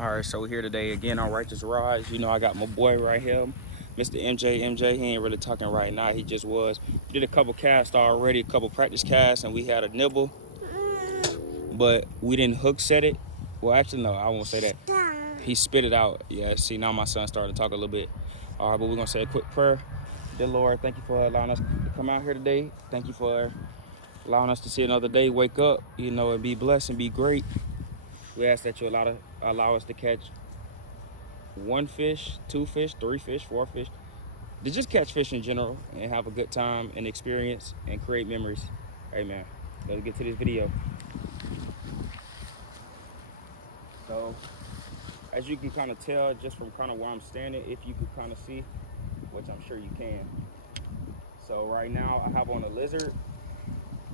All right, so we're here today again on Righteous Rise. You know, I got my boy right here, Mr. MJ. MJ, he ain't really talking right now. He just was. We did a couple casts already, a couple practice casts, and we had a nibble, but we didn't hook set it. Well, actually, no, I won't say that. He spit it out. Yeah, see, now my son started to talk a little bit. All right, but we're going to say a quick prayer. Dear Lord, thank you for allowing us to come out here today. Thank you for allowing us to see another day, wake up, you know, and be blessed and be great. We ask that you allow us to catch one fish, two fish, three fish, four fish, to just catch fish in general and have a good time and experience and create memories. Amen. Let's get to this video. So, as you can kind of tell just from kind of where I'm standing, if you could kind of see, which I'm sure you can. So right now I have on a lizard,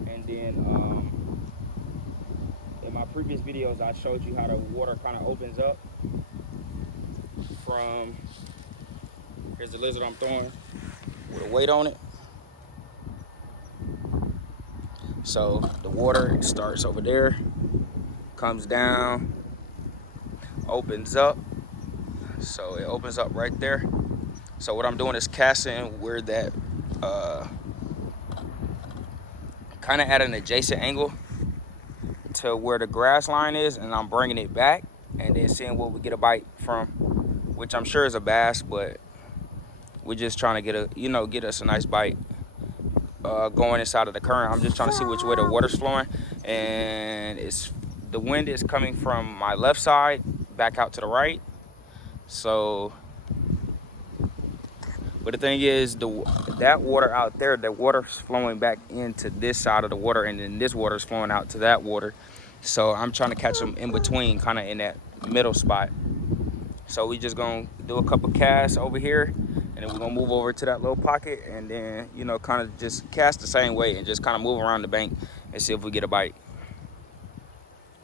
and then in my previous videos I showed you how the water kind of opens up from, here's the lizard I'm throwing with a weight on it. So the water starts over there, comes down, opens up. So it opens up right there. So what I'm doing is casting where that kind of at an adjacent angle to where the grass line is, and I'm bringing it back and then seeing what we get a bite from, which I'm sure is a bass, but we're just trying to get us a nice bite going inside of the current. I'm just trying to see which way the water's flowing, and the wind is coming from my left side back out to the right. So, but the thing is, that water out there, the water's flowing back into this side of the water, and then this water's flowing out to that water. So I'm trying to catch them in between, kind of in that middle spot. So we just gonna do a couple casts over here, and then we're gonna move over to that little pocket, and then, you know, kind of just cast the same way and just kind of move around the bank and see if we get a bite.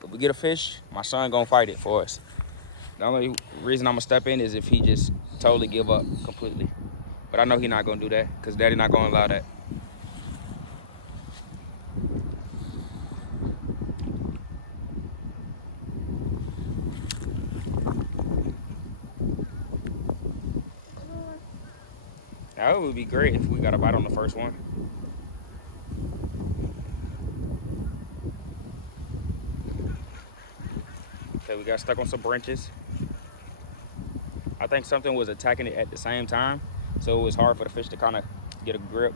If we get a fish, my son gonna fight it for us. The only reason I'm gonna step in is if he just totally give up completely. But I know he's not gonna do that, because daddy not gonna allow that. Now it would be great if we got a bite on the first one. Okay, we got stuck on some branches. I think something was attacking it at the same time, so it was hard for the fish to kind of get a grip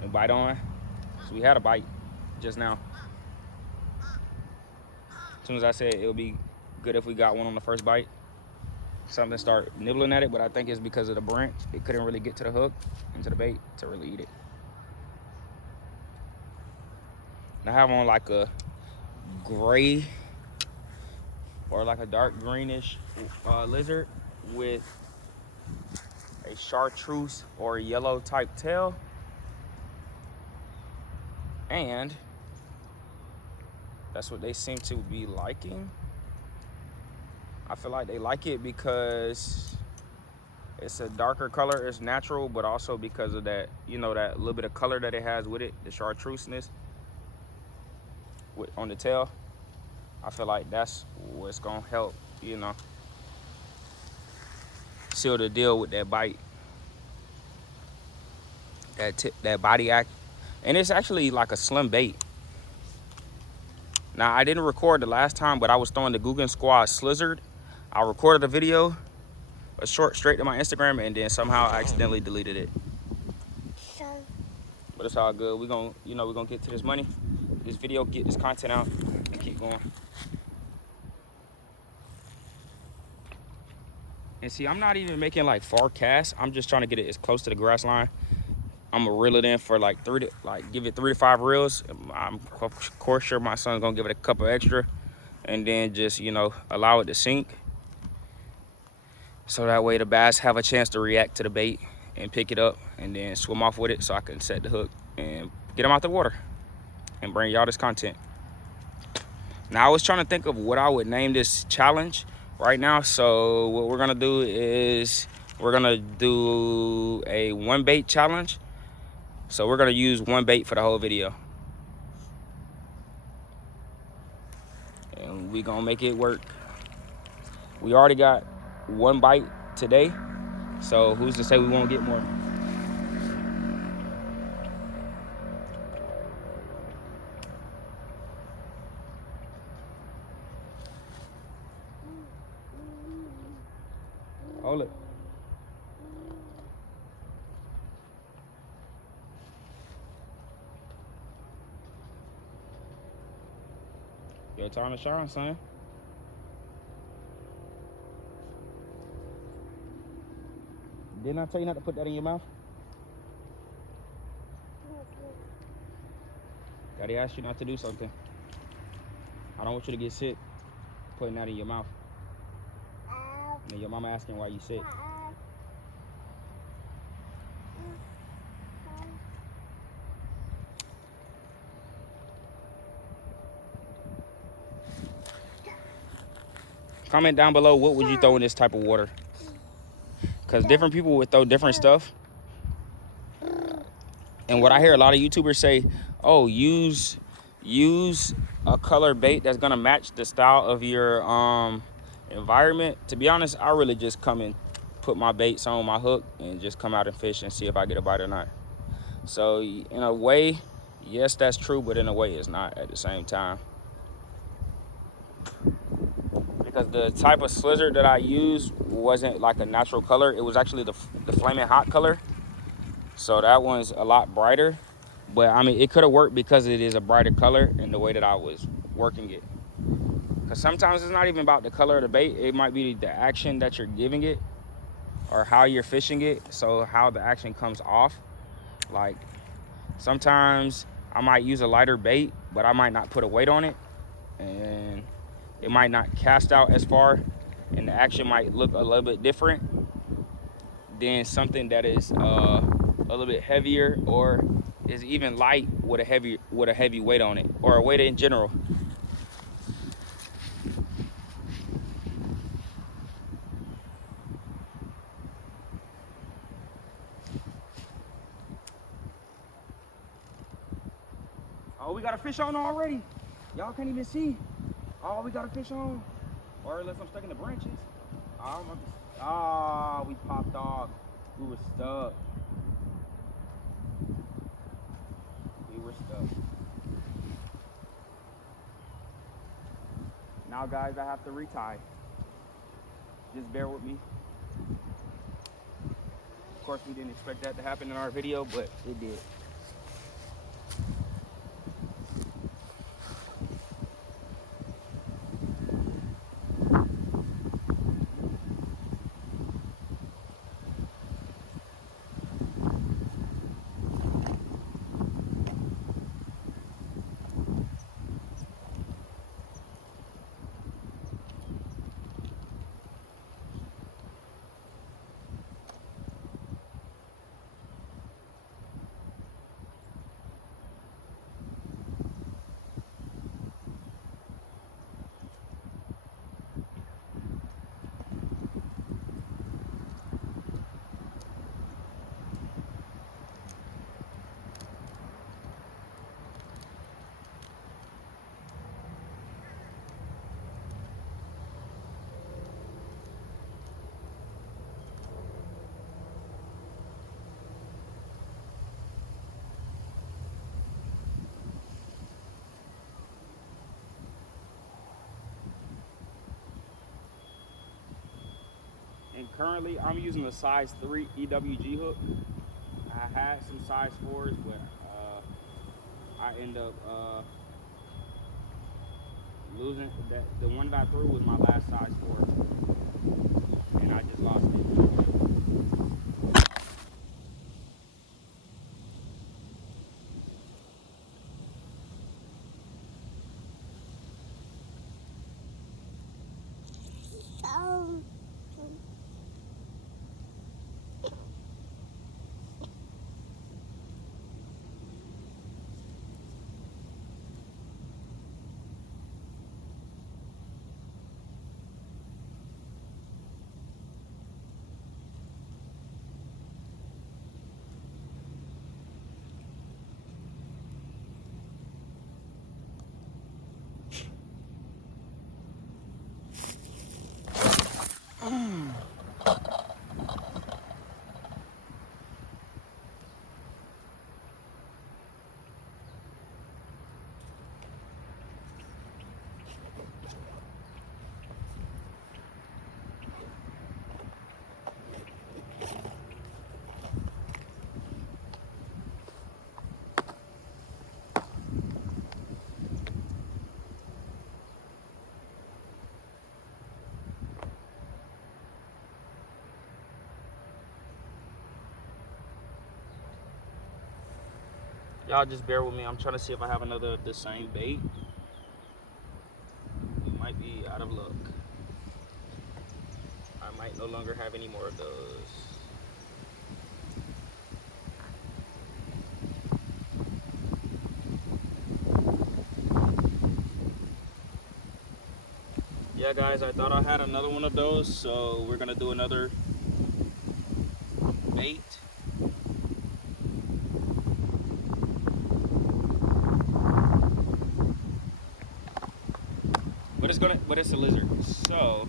and bite on. So we had a bite just now. As soon as I said it would be good if we got one on the first bite, something start nibbling at it, but I think it's because of the branch. It couldn't really get to the hook and to the bait to really eat it. And I have on like a gray or like a dark greenish lizard with a chartreuse or a yellow type tail, and that's what they seem to be liking. I feel like they like it because it's a darker color, it's natural, but also because of that, you know, that little bit of color that it has with it, the chartreuseness on the tail. I feel like that's what's gonna help, you know, seal the deal with that bite, that body act. And it's actually like a slim bait. Now, I didn't record the last time, but I was throwing the Guggen Squad Slizzard. I recorded a video, a short straight to my Instagram, and then somehow I accidentally deleted it. But it's all good. We're gonna get to this money, this video, get this content out, and keep going. And see, I'm not even making like far casts. I'm just trying to get it as close to the grass line. I'm gonna reel it in for like give it 3 to 5 reels. I'm of course sure my son's gonna give it a couple extra, and then just, you know, allow it to sink. So that way the bass have a chance to react to the bait and pick it up and then swim off with it, so I can set the hook and get them out the water and bring y'all this content. Now, I was trying to think of what I would name this challenge right now. So what we're gonna do is we're gonna do a one bait challenge. So we're gonna use one bait for the whole video, and we gonna make it work. We already got one bite today, so who's to say we won't get more? Hold it. Your time to shine, son. Didn't I tell you not to put that in your mouth? Daddy asked you not to do something. I don't want you to get sick putting that in your mouth. And your mama asking why you sick. Comment down below, what would you throw in this type of water? Because different people would throw different stuff. And what I hear a lot of YouTubers say, oh, use a color bait that's gonna match the style of your environment. To be honest, I really just come and put my baits on my hook and just come out and fish and see if I get a bite or not. So in a way, yes, that's true, but in a way it's not at the same time. Because the type of slizzard that I used wasn't like a natural color. It was actually the flaming hot color. So that one's a lot brighter. But I mean, it could have worked because it is a brighter color and the way that I was working it. Because sometimes it's not even about the color of the bait. It might be the action that you're giving it or how you're fishing it. So how the action comes off. Like sometimes I might use a lighter bait, but I might not put a weight on it. And it might not cast out as far. And the action might look a little bit different than something that is a little bit heavier or is even light with a heavy weight on it, or a weight in general. Oh, we got a fish on already. Y'all can't even see. Oh, we got a fish on. Or unless I'm stuck in the branches. We popped off. We were stuck. Now, guys, I have to retie. Just bear with me. Of course, we didn't expect that to happen in our video, but it did. And currently, I'm using a size 3 EWG hook. I had some size 4s, but I end up losing that. The one that I threw was my last size 4, and I just lost it. Y'all just bear with me. I'm trying to see if I have another the same bait. We might be out of luck. I might no longer have any more of those. Yeah, guys, I thought I had another one of those, so we're gonna do another bait. But it's a lizard. So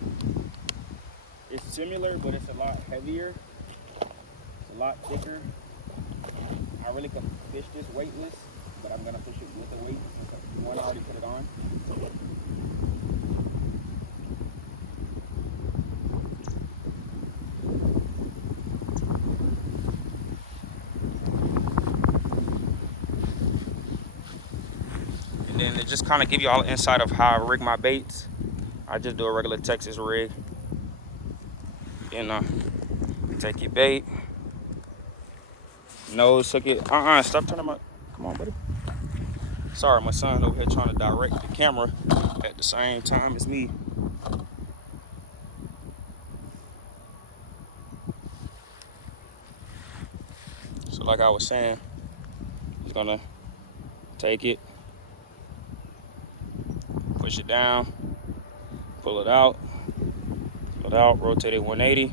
it's similar, but it's a lot heavier. It's a lot thicker. I really could fish this weightless, but I'm gonna fish it with a weight since one I already put it on. And then to just kind of give you all an insight of how I rig my baits, I just do a regular Texas rig. And take your bait, nose hook it. Stop turning my. Come on, buddy. Sorry, my son over here trying to direct the camera at the same time as me. So like I was saying, he's gonna take it, push it down, pull it out, rotate it 180.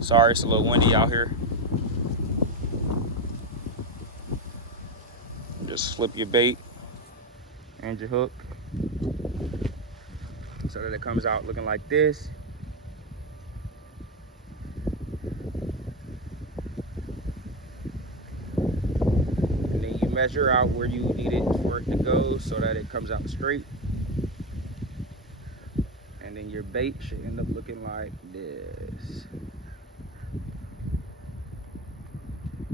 Sorry, it's a little windy out here. Just flip your bait and your hook so that it comes out looking like this. And then you measure out where you need it for it to go so that it comes out straight. And then your bait should end up looking like this.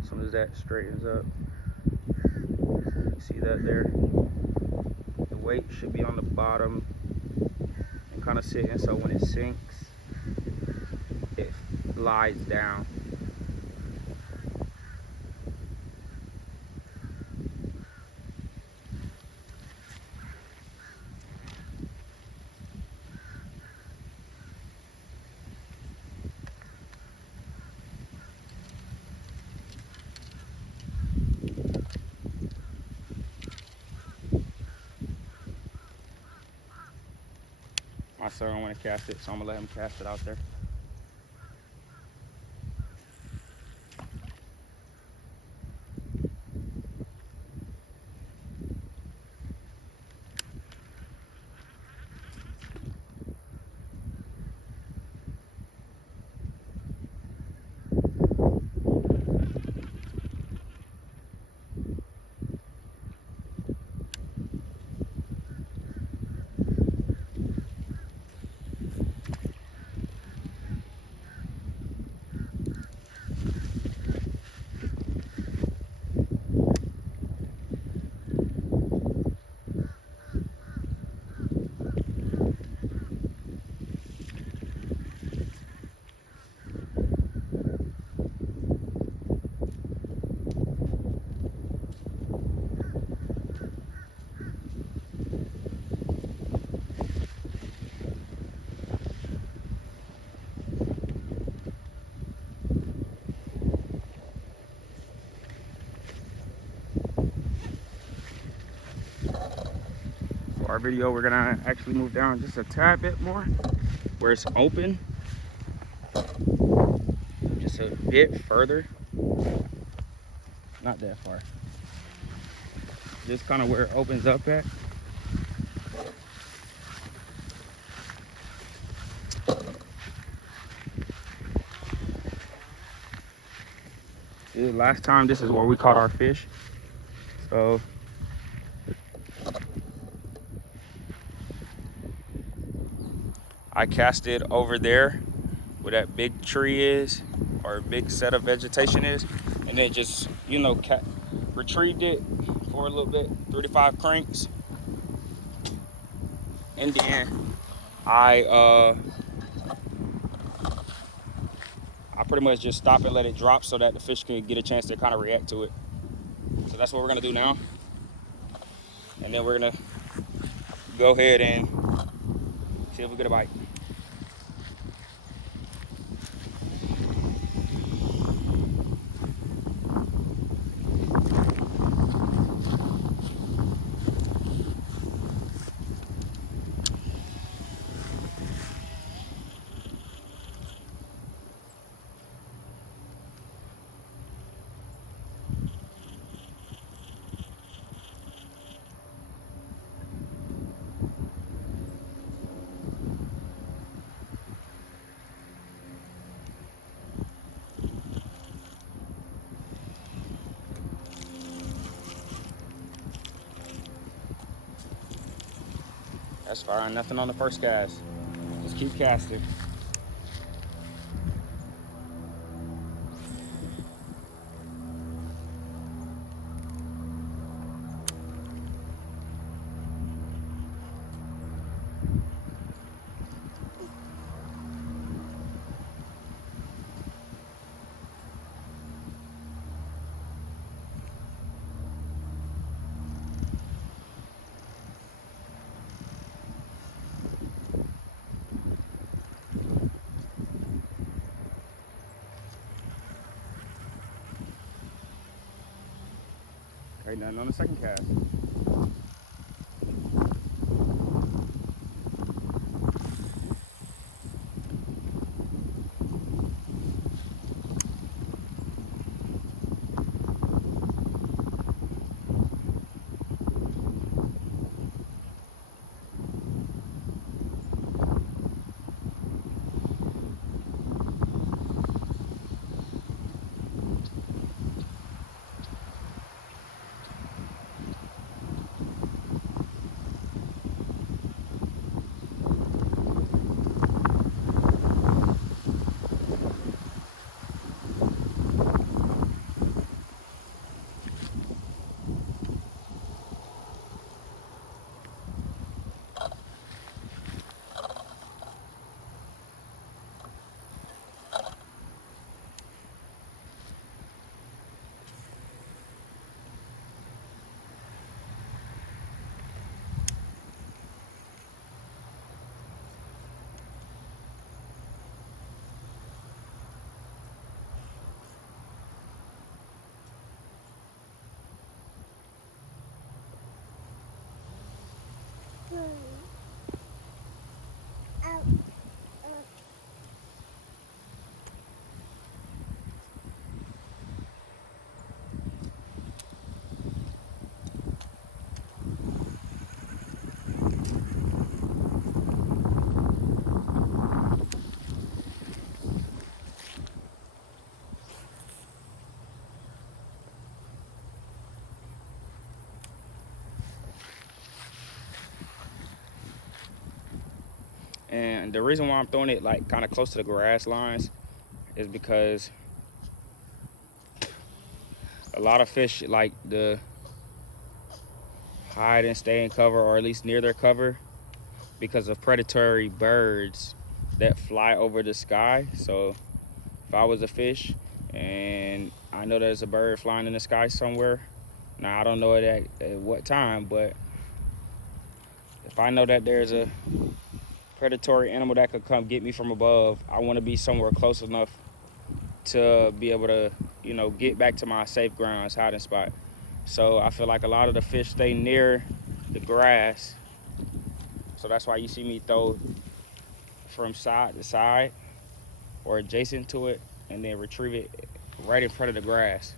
As soon as that straightens up, see that there? The weight should be on the bottom and kind of sitting, so when it sinks, it glides down. My son don't want to cast it, so I'm gonna let him cast it out there. For our video, we're gonna actually move down just a tad bit more where it's open. Just a bit further. Not that far. Just kind of where it opens up at. Last time, this is where we caught our fish. So I cast it over there where that big tree is, or big set of vegetation is, and then just, you know, retrieved it for a little bit, 3 to 5 cranks, and then I pretty much just stop and let it drop so that the fish can get a chance to kind of react to it. So that's what we're gonna do now, and then we're gonna go ahead and see if we get a bite. That's fine, nothing on the first cast. Just keep casting. Okay, nothing on the second cast. And the reason why I'm throwing it like kind of close to the grass lines is because a lot of fish like to hide and stay in cover, or at least near their cover, because of predatory birds that fly over the sky. So if I was a fish and I know there's a bird flying in the sky somewhere, now I don't know it at what time, but if I know that there's a predatory animal that could come get me from above, I want to be somewhere close enough to be able to, you know, get back to my safe grounds, hiding spot. So I feel like a lot of the fish stay near the grass. So that's why you see me throw from side to side or adjacent to it, and then retrieve it right in front of the grass.